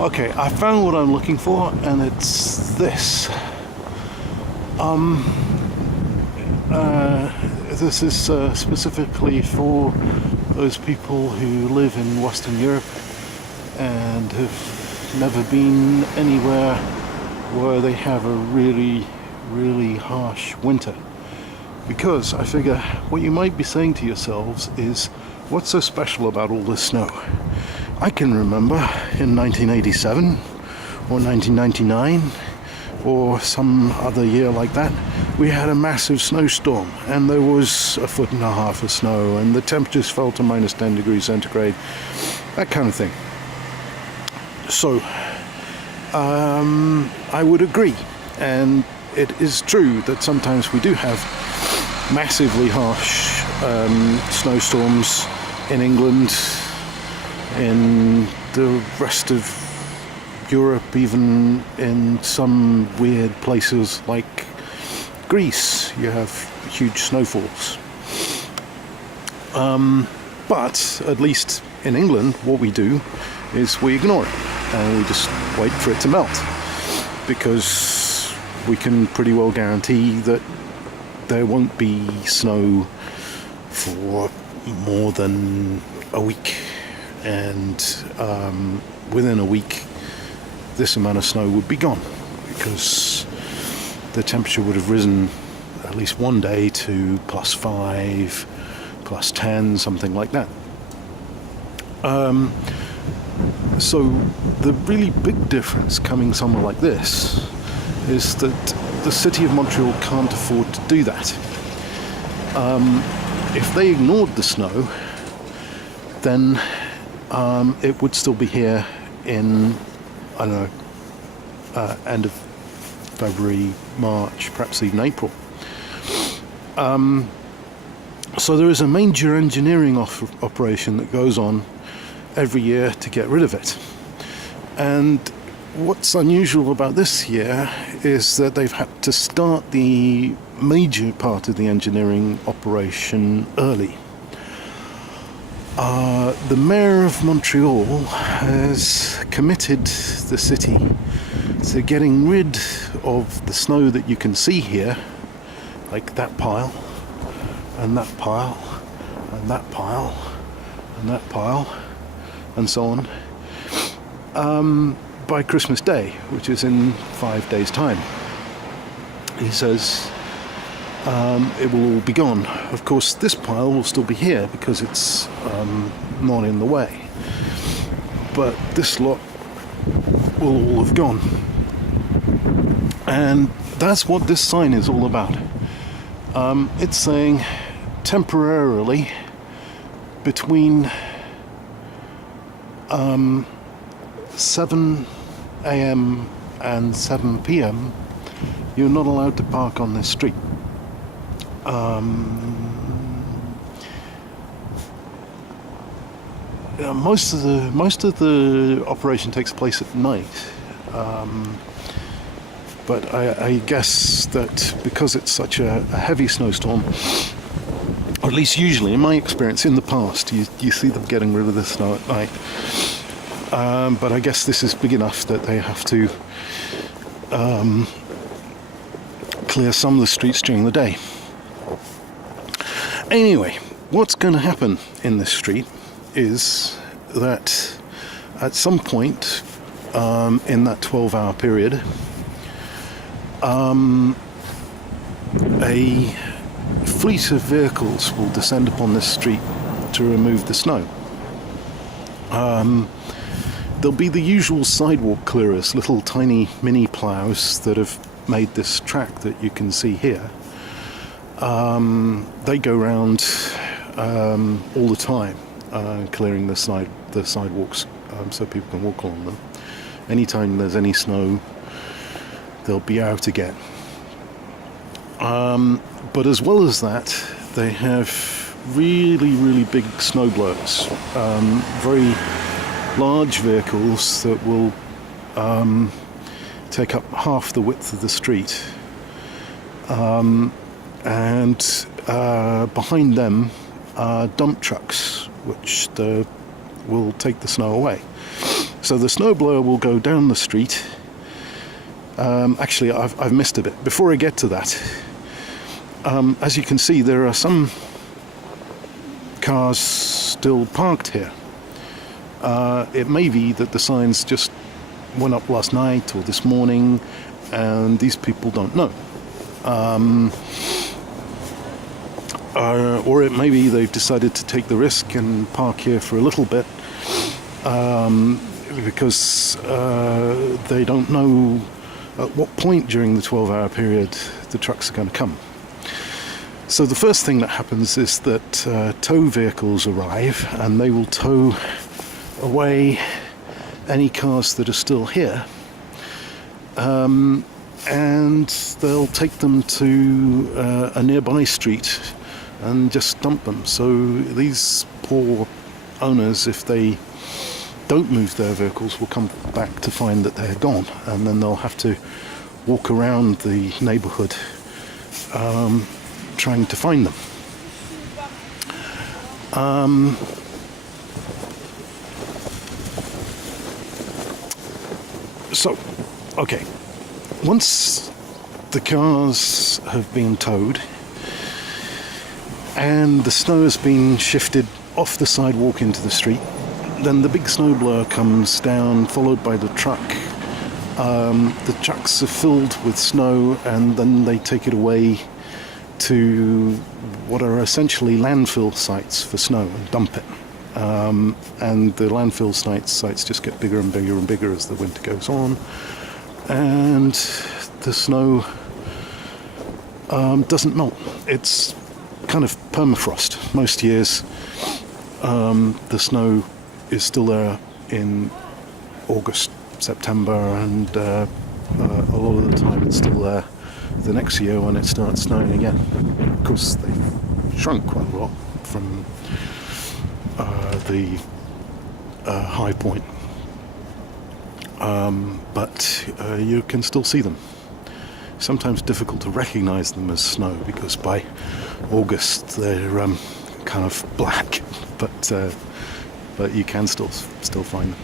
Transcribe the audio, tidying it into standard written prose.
Okay, I found what I'm looking for, and it's this. This is specifically for those people who live in Western Europe and have never been anywhere where they have a really, really harsh winter. Because I figure what you might be saying to yourselves is, what's so special about all this snow? I can remember in 1987 or 1999 or some other year like that, we had a massive snowstorm and there was 1.5 feet of snow and the temperatures fell to minus 10 degrees centigrade, that kind of thing. So I would agree, and it is true that sometimes we do have massively harsh snowstorms in England, in the rest of Europe, even in some weird places like Greece, you have huge snowfalls. But at least in England, what we do is we ignore it and we just wait for it to melt, because we can pretty well guarantee that there won't be snow for more than a week, and within a week this amount of snow would be gone, because the temperature would have risen at least one day to +5, +10, something like that. So the really big difference coming somewhere like this is that the city of Montreal can't afford to do that. If they ignored the snow, then it would still be here in, I don't know, end of February, March, perhaps even April. So there is a major engineering operation that goes on every year to get rid of it. And what's unusual about this year is that they've had to start the major part of the engineering operation early. The mayor of Montreal has committed the city to getting rid of the snow that you can see here, like that pile, and that pile, and that pile, and that pile, and so on, by Christmas Day, which is in 5 days' time. He says it will all be gone. Of course, this pile will still be here because it's not in the way, but this lot will all have gone. And that's what this sign is all about. It's saying temporarily between 7 a.m. and 7 p.m. you're not allowed to park on this street. Most of the operation takes place at night, but I guess that because it's such a heavy snowstorm, or at least usually in my experience in the past, you see them getting rid of the snow at night. But I guess this is big enough that they have to clear some of the streets during the day. Anyway, what's going to happen in this street is that at some point in that 12-hour period, a fleet of vehicles will descend upon this street to remove the snow. There'll be the usual sidewalk clearers, little tiny mini ploughs that have made this track that you can see here. They go round all the time, clearing the sidewalks so people can walk along them. Anytime there's any snow, they'll be out again. But as well as that, they have really, really big snow blowers, very large vehicles that will take up half the width of the street. And behind them are dump trucks, which will take the snow away. So the snowblower will go down the street. Actually, I've missed a bit. Before I get to that, as you can see, there are some cars still parked here. It may be that the signs just went up last night or this morning, and these people don't know. Or it may be they've decided to take the risk and park here for a little bit, because they don't know at what point during the 12-hour period the trucks are going to come. So the first thing that happens is that tow vehicles arrive, and they will tow away any cars that are still here, and they'll take them to a nearby street and just dump them. So these poor owners, if they don't move their vehicles, will come back to find that they're gone, and then they'll have to walk around the neighbourhood trying to find them. So, okay, once the cars have been towed and the snow has been shifted off the sidewalk into the street, then the big snowblower comes down, followed by the truck. The trucks are filled with snow, and then they take it away to what are essentially landfill sites for snow and dump it. And the landfill sites just get bigger and bigger and bigger as the winter goes on, and the snow doesn't melt. It's kind of permafrost. Most years the snow is still there in August, September, and a lot of the time it's still there the next year when it starts snowing again. Of course, they've shrunk quite a lot from the high point, but you can still see them. Sometimes difficult to recognize them as snow, because by August they're kind of black, but you can still find them.